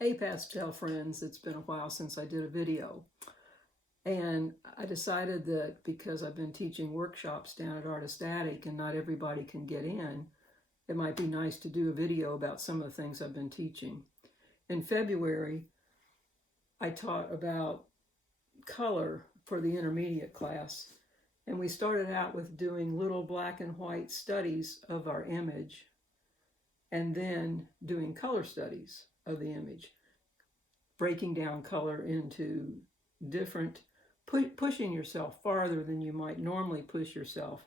Hey pastel friends, it's been a while since I did a video, and I decided that because I've been teaching workshops down at Artistatic and not everybody can get in, it might be nice to do a video about some of the things I've been teaching. In February, I taught about color for the intermediate class, and we started out with doing little black and white studies of our image and then doing color studies of the image, breaking down color into different, pushing yourself farther than you might normally push yourself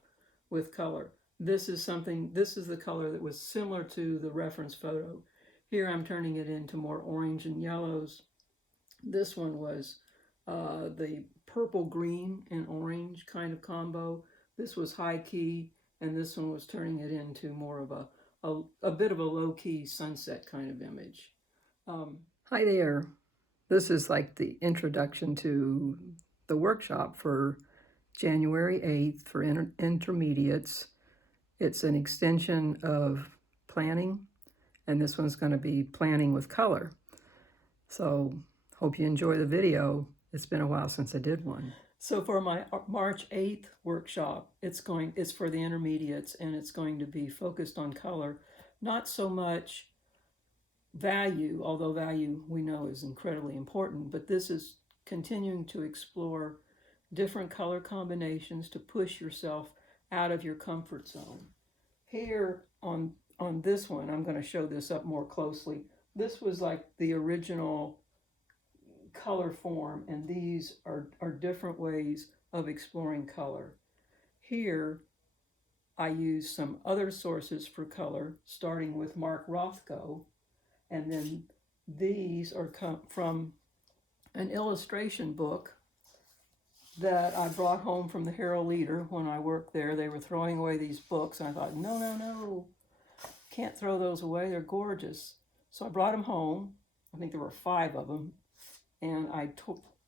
with color. This is the color that was similar to the reference photo. Here I'm turning it into more orange and yellows. This one was the purple, green, and orange kind of combo. This was high key, and this one was turning it into more of a bit of a low key sunset kind of image. Hi there. This is like the introduction to the workshop for January 8th for intermediates. It's an extension of planning, and this one's going to be planning with color. So hope you enjoy the video. It's been a while since I did one. So for my March 8th workshop, it's for the intermediates, and it's going to be focused on color, not so much value, although value we know is incredibly important, but this is continuing to explore different color combinations to push yourself out of your comfort zone. Here on this one, I'm going to show this up more closely. This was like the original color form, and these are different ways of exploring color. Here, I use some other sources for color, starting with Mark Rothko, and then these are from an illustration book that I brought home from the Herald Leader when I worked there. They were throwing away these books, and I thought, no, can't throw those away. They're gorgeous. So I brought them home. I think there were 5 of them, and I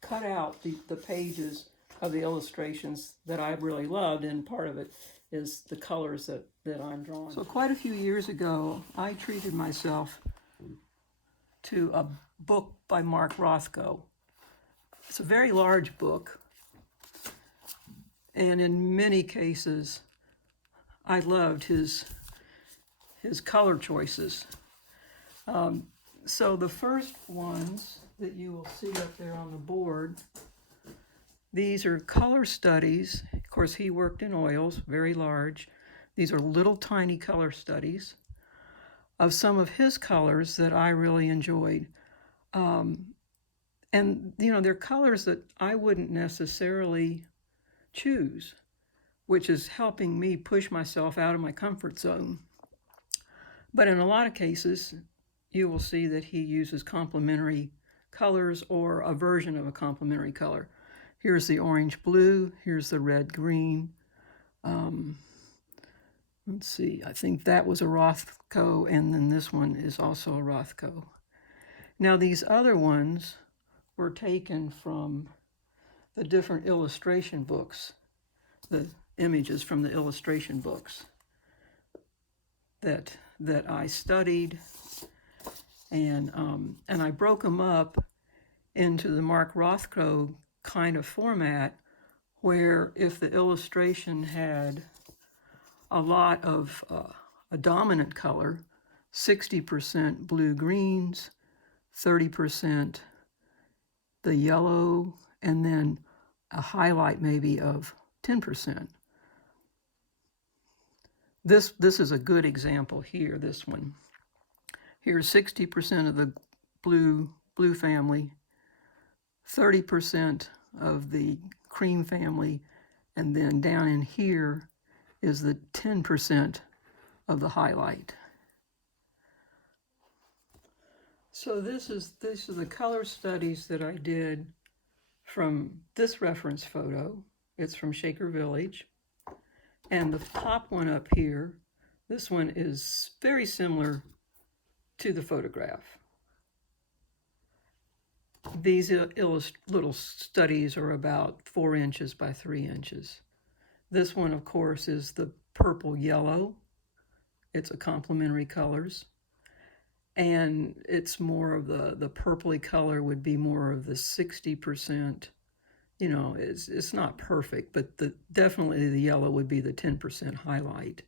cut out the pages of the illustrations that I really loved, and part of it is the colors that I'm drawing. So quite a few years ago, I treated myself to a book by Mark Rothko. It's a very large book, and in many cases, I loved his color choices. So the first ones that you will see up there on the board, these are color studies. Of course, he worked in oils, very large. These are little tiny color studies of some of his colors that I really enjoyed. And, they're colors that I wouldn't necessarily choose, which is helping me push myself out of my comfort zone. But in a lot of cases, you will see that he uses complementary colors or a version of a complementary color. Here's the orange blue, here's the red green. Let's see, I think that was a Rothko, and then this one is also a Rothko. Now these other ones were taken from the different illustration books, the images from the illustration books that I studied, and I broke them up into the Mark Rothko kind of format, where if the illustration had a lot of a dominant color, 60% blue greens, 30% the yellow, and then a highlight maybe of 10%. This is a good example here, this one. Here's 60% of the blue family, 30% of the cream family, and then down in here is the 10% of the highlight. So this is the color studies that I did from this reference photo. It's from Shaker Village. And the top one up here, this one is very similar to the photograph. These little studies are about 4 inches by 3 inches. This one, of course, is the purple yellow. It's a complementary colors. and it's more of the purpley color would be more of the 60%. You know, it's not perfect, but definitely the yellow would be the 10% highlight.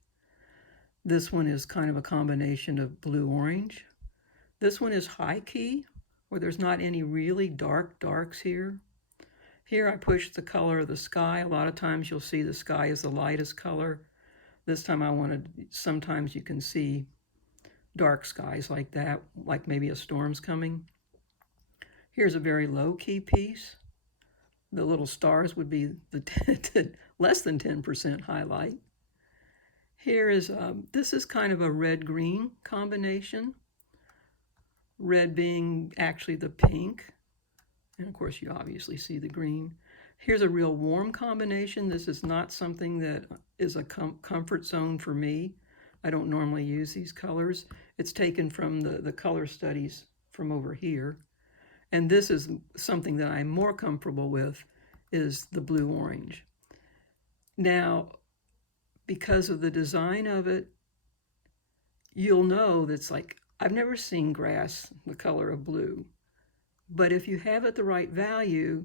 This one is kind of a combination of blue-orange. This one is high key, where there's not any really darks here. Here I pushed the color of the sky. A lot of times you'll see the sky is the lightest color. This time I wanted, sometimes you can see dark skies like that, like maybe a storm's coming. Here's a very low-key piece. The little stars would be the less than 10% highlight. Here is, this is kind of a red-green combination. Red being actually the pink. And of course you obviously see the green. Here's a real warm combination. This is not something that is a comfort zone for me. I don't normally use these colors. It's taken from the color studies from over here. And this is something that I'm more comfortable with, is the blue-orange. Now, because of the design of it, you'll know that's like, I've never seen grass the color of blue. But if you have it the right value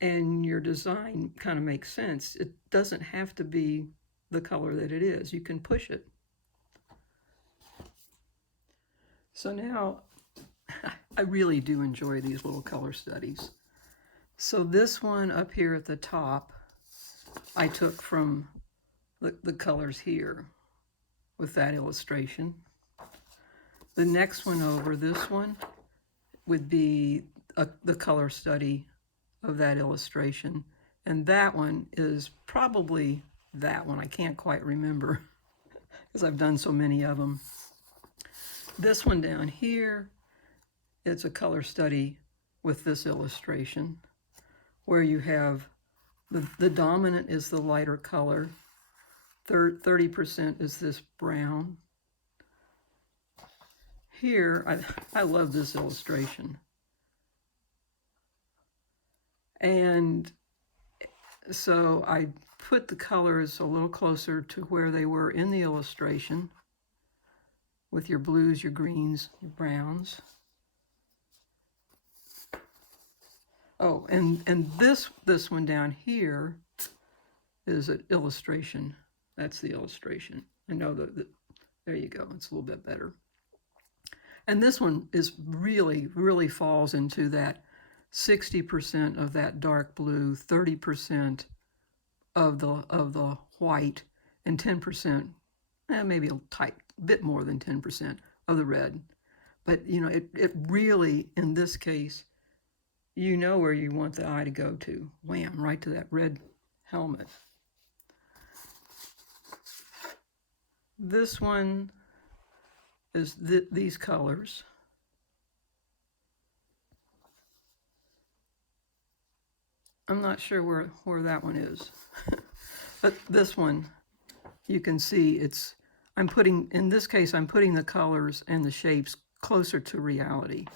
and your design kind of makes sense, it doesn't have to be the color that it is. You can push it. So now, I really do enjoy these little color studies. So this one up here at the top, I took from the colors here with that illustration. The next one over, this one, would be the color study of that illustration. And that one is probably that one. I can't quite remember because I've done so many of them. This one down here, it's a color study with this illustration where you have the dominant is the lighter color, 30% is this brown. Here, I love this illustration. And so I put the colors a little closer to where they were in the illustration with your blues, your greens, your browns. Oh, and this one down here is an illustration. That's the illustration. I know that there you go. It's a little bit better. And this one is really falls into that 60% of that dark blue, 30% of the white, and 10%, maybe a bit more than 10% of the red. But you know, it really, in this case, you know where you want the eye to go to. Wham, right to that red helmet. This one is these colors. I'm not sure where that one is. But this one, you can see in this case, I'm putting the colors and the shapes closer to reality,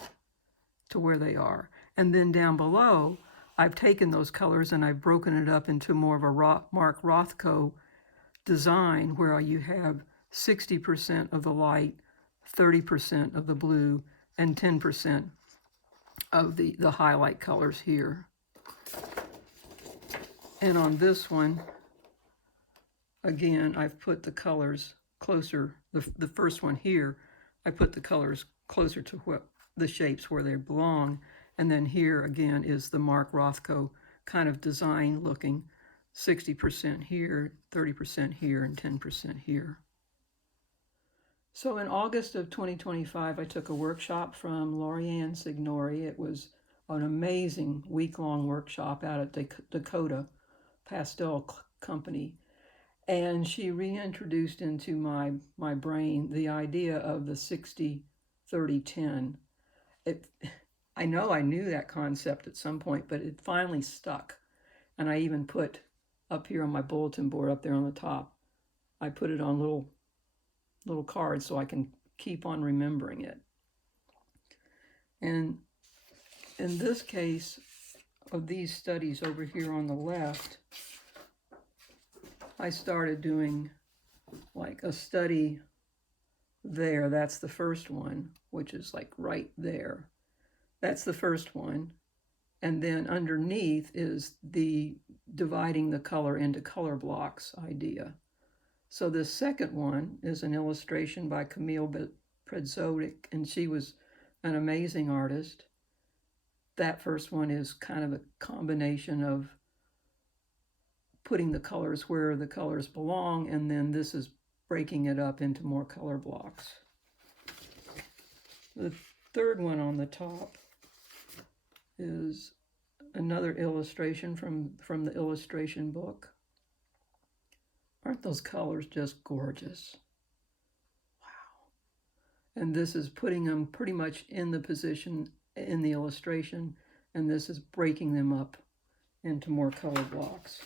to where they are. And then down below, I've taken those colors and I've broken it up into more of a Mark Rothko design where you have 60% of the light, 30% of the blue, and 10% of the highlight colors here. And on this one, again, I've put the colors closer, the first one here, I put the colors closer to the shapes where they belong. And then here again is the Mark Rothko kind of design looking, 60% here, 30% here, and 10% here. So in August of 2025, I took a workshop from Lorianne Signori. It was an amazing week-long workshop out at Dakota Pastel Company. And she reintroduced into my brain the idea of the 60-30-10. I know I knew that concept at some point, but it finally stuck. And I even put up here on my bulletin board up there on the top, I put it on little cards so I can keep on remembering it. And in this case of these studies over here on the left, I started doing like a study there, that's the first one, which is like right there. That's the first one. And then underneath is the dividing the color into color blocks idea. So this second one is an illustration by Camille Predzotic, and she was an amazing artist. That first one is kind of a combination of putting the colors where the colors belong, and then this is breaking it up into more color blocks. The third one on the top is another illustration from the illustration book. Aren't those colors just gorgeous? Wow. And this is putting them pretty much in the position in the illustration, and this is breaking them up into more color blocks.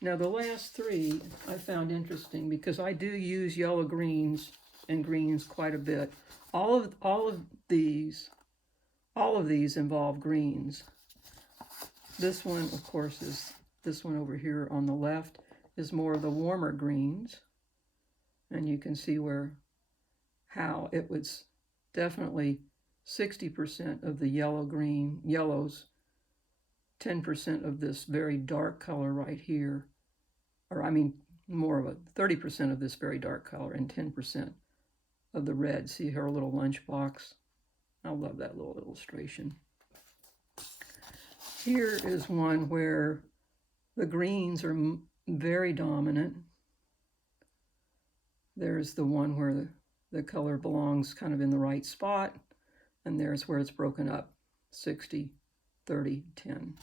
Now the last three I found interesting because I do use yellow greens and greens quite a bit. All of these involve greens. This one, of course, is this one over here on the left is more of the warmer greens, and you can see how it was definitely 60% of the yellows, 10% of this very dark color right here, or I mean more of a 30% of this very dark color and 10% of the red. See her little lunchbox? I love that little illustration. Here is one where the greens are very dominant. There's the one where the color belongs kind of in the right spot, and there's where it's broken up, 60, 30, 10.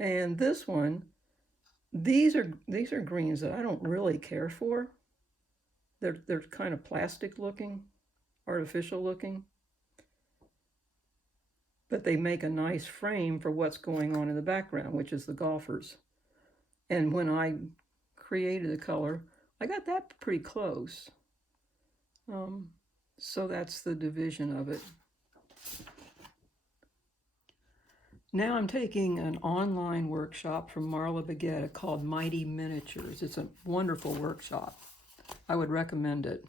And this one, these are greens that I don't really care for. They're kind of plastic looking, artificial looking, but they make a nice frame for what's going on in the background, which is the golfers. And when I created the color, I got that pretty close. So that's the division of it. Now I'm taking an online workshop from Marla Begetta called Mighty Miniatures. It's a wonderful workshop. I would recommend it.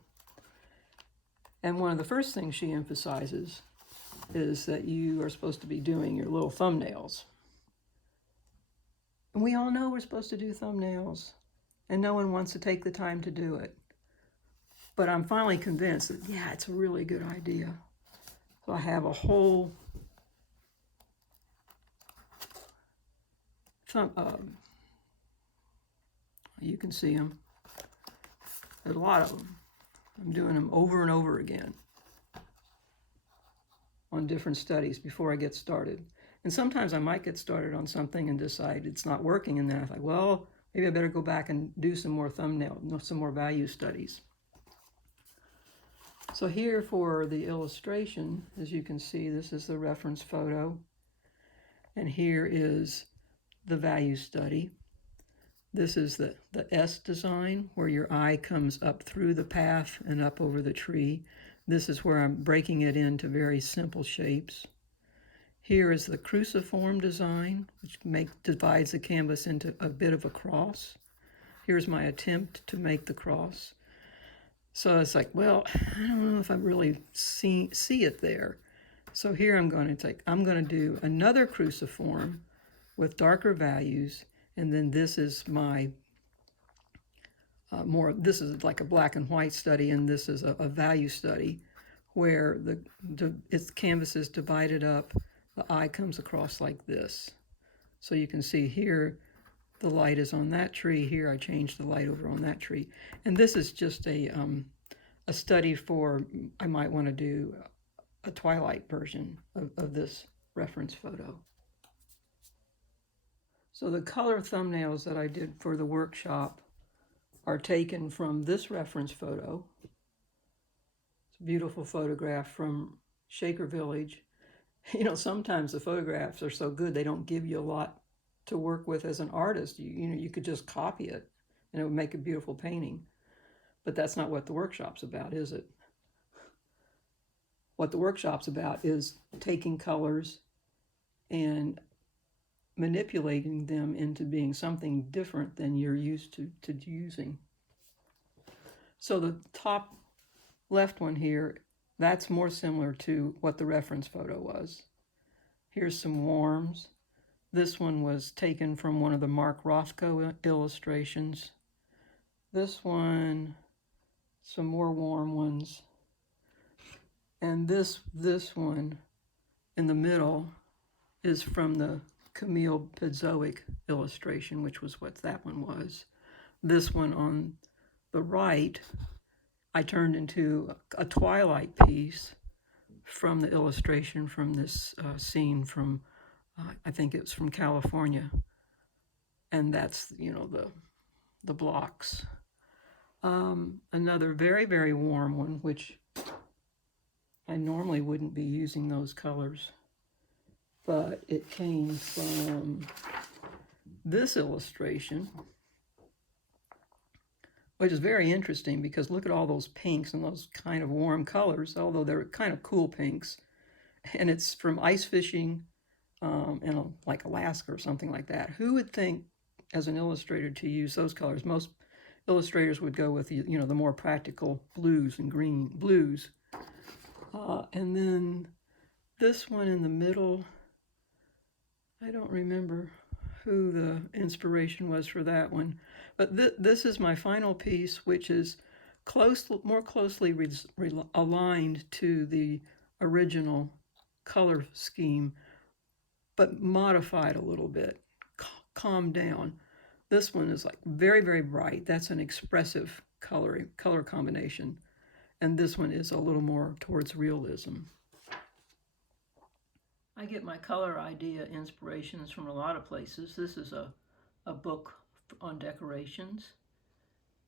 And one of the first things she emphasizes is that you are supposed to be doing your little thumbnails. And we all know we're supposed to do thumbnails, and no one wants to take the time to do it. But I'm finally convinced that, yeah, it's a really good idea. So I have a whole you can see them. There's a lot of them. I'm doing them over and over again on different studies before I get started. And sometimes I might get started on something and decide it's not working, and then I think, well, maybe I better go back and do some more some more value studies. So here for the illustration, as you can see, this is the reference photo, and here is the value study. This is the S design, where your eye comes up through the path and up over the tree. This is where I'm breaking it into very simple shapes. Here is the cruciform design, which divides the canvas into a bit of a cross. Here's my attempt to make the cross. So it's like, well, I don't know if I really see it there. So here I'm going to do another cruciform with darker values, and then this is my this is like a black and white study, and this is a value study where its canvas is divided up. The eye comes across like this. So you can see here the light is on that tree. Here I changed the light over on that tree. And this is just a study for, I might want to do a twilight version of this reference photo. So the color thumbnails that I did for the workshop are taken from this reference photo. It's a beautiful photograph from Shaker Village. You know, sometimes the photographs are so good they don't give you a lot to work with as an artist. You could just copy it and it would make a beautiful painting. But that's not what the workshop's about, is it? What the workshop's about is taking colors and manipulating them into being something different than you're used to using. So the top left one here, that's more similar to what the reference photo was. Here's some warms. This one was taken from one of the Mark Rothko illustrations. This one, some more warm ones. And this one in the middle is from the Camille Pedzowick illustration, which was what that one was. This one on the right, I turned into a twilight piece from the illustration from this scene from, I think it's from California. And that's, you know, the blocks. Another very, very warm one, which I normally wouldn't be using those colors, but it came from this illustration, which is very interesting because look at all those pinks and those kind of warm colors, although they're kind of cool pinks. And it's from ice fishing in like Alaska or something like that. Who would think as an illustrator to use those colors? Most illustrators would go with the more practical blues and green blues. And then this one in the middle, I don't remember who the inspiration was for that one, but this is my final piece, which is more closely aligned to the original color scheme, but modified a little bit, calmed down. This one is like very, very bright. That's an expressive color combination. And this one is a little more towards realism. I get my color idea inspirations from a lot of places. This is a book on decorations.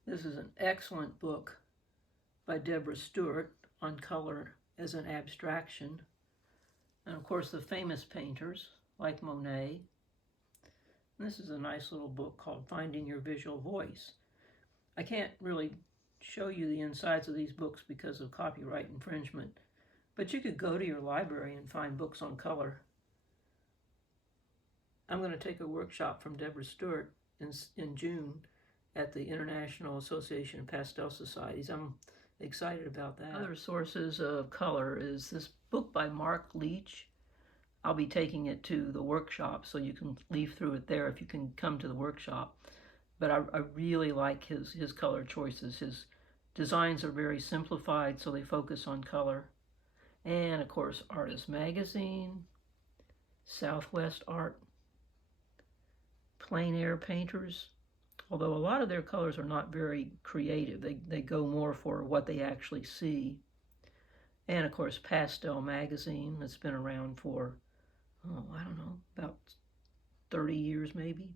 This is an excellent book by Deborah Stewart on color as an abstraction. And of course the famous painters like Monet. And this is a nice little book called Finding Your Visual Voice. I can't really show you the insides of these books because of copyright infringement, but you could go to your library and find books on color. I'm going to take a workshop from Deborah Stewart in June at the International Association of Pastel Societies. I'm excited about that. Other sources of color is this book by Mark Leach. I'll be taking it to the workshop, so you can leaf through it there if you can come to the workshop. But I really like his color choices. His designs are very simplified, so they focus on color. And of course, Artist Magazine, Southwest Art, Plein Air Painters, although a lot of their colors are not very creative. They go more for what they actually see. And of course, Pastel Magazine, that's been around for, I don't know, about 30 years maybe.